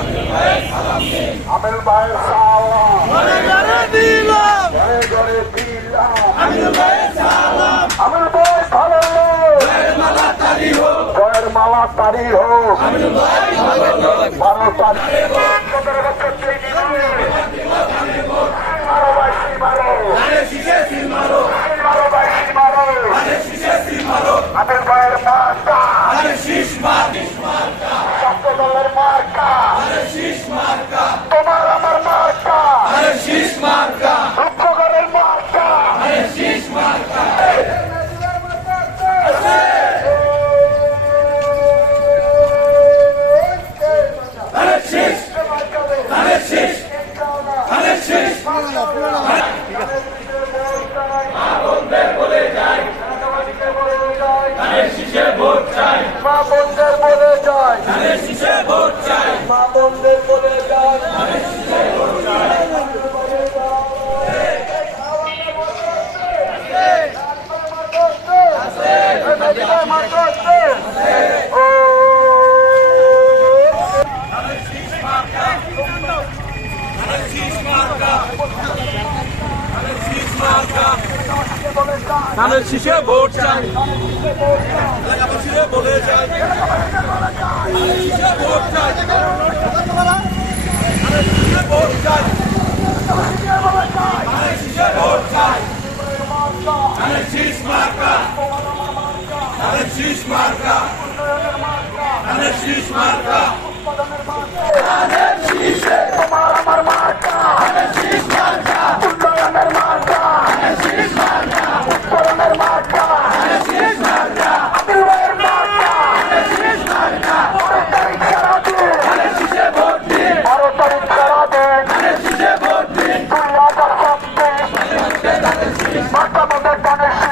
আমির ভাইয়ের সালাম ঘরে ঘরে দিলাম, ঘরে ঘরে দিলাম। আমির ভাইয়ের সালাম। আমির ভাই ভালো লোক, জয়ের মালা তারি হোক, জয়ের মালা তারি হোক। আমির ভাই ভালো লোক। 12 তারিখ 15 বছর তৈরি হবে। মারো ভাই সিল মারো, ধানের শীষে সিল মারো, মারো ভাই সিল মারো। ধানের শীষে সিল মারো, আমির ভাইয়ের মার্কা, ধানের শীষ মার, ছাত্র দলের মার্কা, ধানের শীষ মার্কা, তোমার আমার মার্কা, ধানের শীষ মার্কা, রূপনগরের মার্কা। ধানের শীষ মার্কা। ধানের শীষ, ধানের শীষ, ধানের শীষ। ধানের শীষে ভোট চাই, মা বোনদের বলে যায়, ধানের শীষে ভোট চাই, মা বোনদের বলে যায়। ধানের শীষ মার্কা, ধানের শীষ মার্কা। ধানের শীষে ভোট চাই, এলাকাবাসীরা বলে যায়, ধানের শীষে ভোট চাই, ধানের শীষে ভোট চাই, ধানের শীষে ভোট চাই, ধানের শীষ মার্কা, ধানের শীষ মার্কা, ধানের শীষ মার্কা, ধানের শীষে তোমার আমার মার্কা, উন্নয়নের মার্কা, উত্তরণের মার্কা, আমির ভাইয়ের মার্কা। 12 তারিখ সারা দিন, ধানের শীষে ভোট দিন, 12 তারিখ সারা দিন, ধানের শীষে ভোট দিন, 2026 মার্কা মোদের ধানের শীষ।